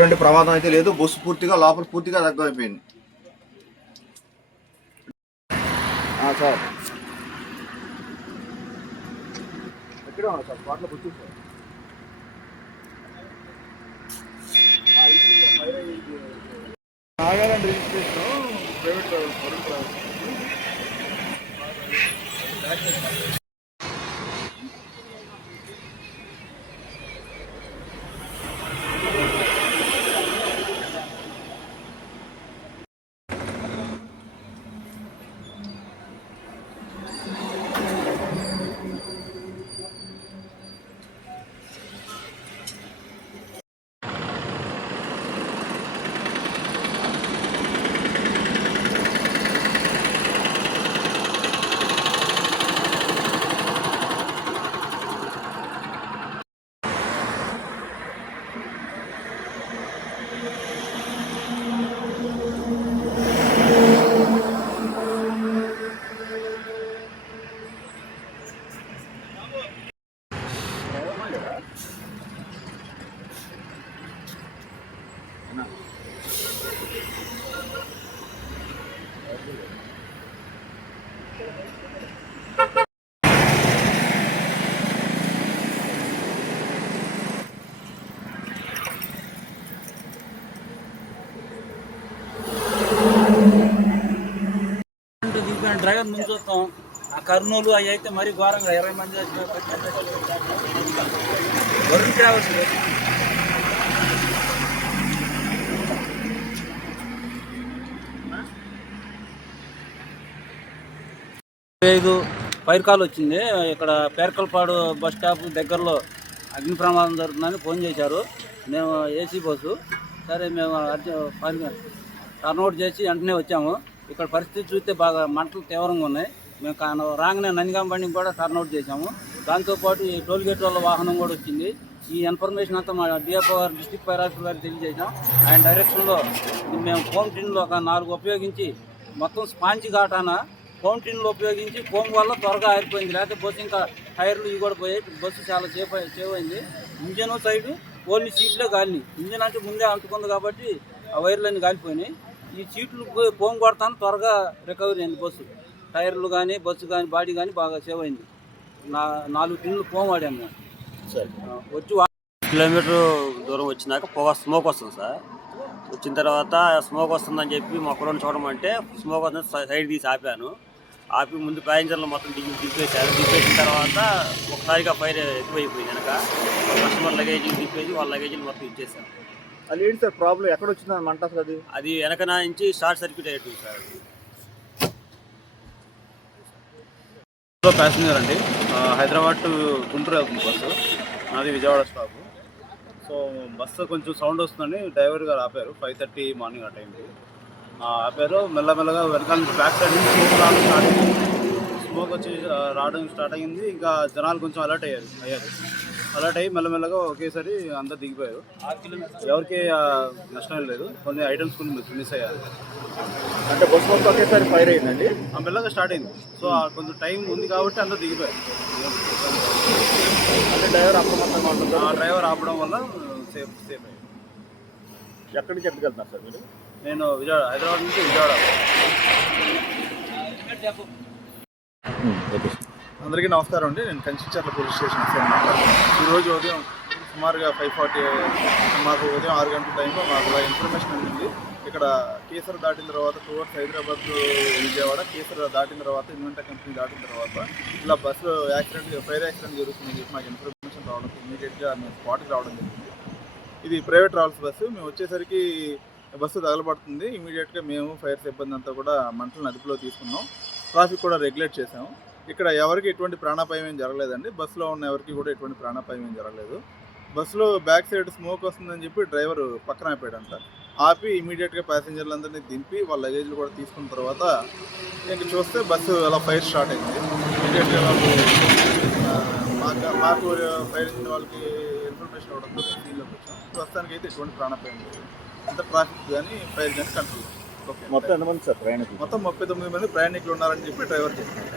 ఎటువంటి ప్రమాదం అయితే లేదు. బస్సు పూర్తిగా లోపల పూర్తిగా దగ్గరైపోయింది. సార్ ఎక్కడ ఉన్నా సార్? స్పాట్లో కూర్చో sir. Nagaland registration private Varun travels. Driver ముందు చూస్తాం. ఆ కర్నూలు అవి అయితే మరీ ఘోరంగా 20 మంది వరుణ్ ట్రావెల్స్ 5 ఫైర్ కాల్ వచ్చింది. ఇక్కడ పేర్కల్పాడు బస్ స్టాప్ దగ్గరలో అగ్ని ప్రమాదం జరుగుతుందని ఫోన్ చేశారు. మేము ఏసీ బస్సు సరే మేము టర్న్అవుట్ చేసి వెంటనే వచ్చాము. ఇక్కడ పరిస్థితి చూస్తే బాగా మంటలు తీవ్రంగా ఉన్నాయి. మేము రాగానే నందిగాంబండికి కూడా టర్న్అవుట్ చేశాము. దాంతోపాటు ఈ టోల్ గేట్ వాళ్ళ వాహనం కూడా వచ్చింది. ఈ ఇన్ఫర్మేషన్ అంతా మా డిఎఫ్ఓ గారు డిస్ట్రిక్ట్ ఫైర్ ఆఫీసర్ గారికి తెలియజేసాం. ఆయన డైరెక్షన్లో మేము ఫోమ్ టిన్లు ఒక 4 ఉపయోగించి మొత్తం స్పాంజ్ ఘాటాన ఫోమ్ టిన్లు ఉపయోగించి ఫోమ్ వల్ల త్వరగా ఆరిపోయింది. లేకపోతే బస్సు ఇంకా టైర్లు ఇవి కూడా పోయాయి. బస్సు చాలా సేవ్ అయింది. ఇంజను సైడు ఓన్లీ సీట్లే గాలిని. ఇంజన్ అంటే ముందే అంటుకుంది కాబట్టి ఆ వైర్లన్నీ గాలిపోయినాయి. ఈ సీట్లు ఫోమ్ కొడతాను త్వరగా రికవరీ అయింది బస్సు. టైర్లు కానీ బస్సు కానీ బాడీ కానీ బాగా సేవ్ అయింది. 4 టిన్లు ఫోమ్ వాడాము మేము. వచ్చి 1 కిలోమీటర్ దూరం వచ్చినాక స్మోక్ వస్తుంది సార్. వచ్చిన తర్వాత స్మోక్ వస్తుందని చెప్పి మా కుర్రని చూడమంటే స్మోక్ వస్తుంది సైడ్ తీసి ఆపాను. ఆపి ముందు ప్యాసింజర్లు మొత్తం దింపేశారు. దింపేసిన తర్వాత ఒకసారిగా ఫైర్ ఎక్కువైపోయింది. వెనక కస్టమర్ లగేజీలు దింపేసి వాళ్ళ లగేజీలు మొత్తం ఇచ్చేసాను. అది ఏంటి సార్ ప్రాబ్లం? ఎక్కడ వచ్చిందని మంట అసలు? అది వెనక నుంచి షార్ట్ సర్క్యూట్ అయ్యేది సార్. ప్యాసింజర్ అండి, హైదరాబాద్ టు గుంటూరు వెళ్తుంది బస్సు. నాది విజయవాడ స్టాప్. సో బస్సు కొంచెం సౌండ్ వస్తుందని డ్రైవర్ గారు ఆపారు. 5:30 మార్నింగ్ ఆ టైంకి ఆపారు. మెల్లమెల్లగా వెనకాల నుంచి బ్యాక్ సైడ్ నుంచి స్మోక్ వచ్చి రావడం స్టార్ట్ అయ్యింది. ఇంకా జనాలు కొంచెం అలర్ట్ అయ్యారు. అలర్ట్ అయ్యి మెల్లమెల్లగా ఒకేసారి అంతా దిగిపోయారు. ఎవరికి నష్టం లేదు. కొన్ని ఐటమ్స్ కొన్ని మిస్ అయ్యారు. అంటే బస్సు మొత్తం ఒకేసారి ఫైర్ అయిందండి. మెల్లగా స్టార్ట్ అయింది. సో కొంచెం టైం ఉంది కాబట్టి అందరూ దిగిపోయారు. అంటే డ్రైవర్ అప్రమత్తంగా ఉంటుంది. ఆ డ్రైవర్ ఆపడం వల్ల సేఫ్ అయ్యింది. ఎక్కడి నుంచి ఎక్కడికి వెళ్తున్నారు సార్ మీరు? నేను హైదరాబాద్ నుంచి విజయవాడ. అందరికీ నమస్కారం అండి. నేను కంచిచర్ల పోలీస్ స్టేషన్ వస్తాను. ఈరోజు ఉదయం సుమారుగా 5:40 మాకు ఉదయం 6 గంటల టైంలో మాకు ఇలా ఇన్ఫర్మేషన్ అందింది. ఇక్కడ కేసర్ దాటిన తర్వాత టువర్డ్స్ హైదరాబాద్ విజయవాడ, కేసర్ దాటిన తర్వాత ఇన్వెంటా కంపెనీ దాటిన తర్వాత ఇలా బస్సులో ఫైర్ యాక్సిడెంట్ జరుగుతుందని చెప్పి మాకు ఇన్ఫర్మేషన్ రావడం, ఇమీడియట్గా మేము స్పాట్కి రావడం జరిగింది. ఇది ప్రైవేట్ ట్రావెల్స్ బస్సు. మేము వచ్చేసరికి బస్సు తగలబడుతుంది. ఇమీడియట్గా మేము ఫైర్ సిబ్బంది అంతా కూడా మంటలను అదుపులో తీసుకున్నాం. ట్రాఫిక్ కూడా రెగ్యులేట్ చేసాము. ఇక్కడ ఎవరికి ఎటువంటి ప్రాణాపాయం ఏం జరగలేదండి. బస్సులో ఉన్న ఎవరికి కూడా ఎటువంటి ప్రాణాపాయం ఏం జరగలేదు. బస్సులో బ్యాక్ సైడ్ స్మోక్ వస్తుందని చెప్పి డ్రైవర్ పక్కన ఆపాడంట. ఆపి ఇమీడియట్గా ప్యాసింజర్లందరినీ దింపి వాళ్ళ లగేజ్లు కూడా తీసుకున్న తర్వాత ఇంక చూస్తే బస్సు అలా ఫైర్ స్టార్ట్ అయింది. ఇమీడియట్గా వాళ్ళు మాకు ఫైర్ ఇచ్చిన వాళ్ళకి ఇన్ఫర్మేషన్ ఇవ్వడంతో సీన్లోకి వచ్చాం. ప్రస్తుతానికి అయితే ఎటువంటి ప్రాణాపాయం లేదు. అంత ట్రాఫిక్ కానీ ఫైర్ కానీ కంట్రోల్. మొత్తం ఎంతమంది సార్ ప్రయాణికులు? మొత్తం 39 మంది ప్రయాణికులు ఉన్నారని చెప్పి డ్రైవర్ చెప్పారు.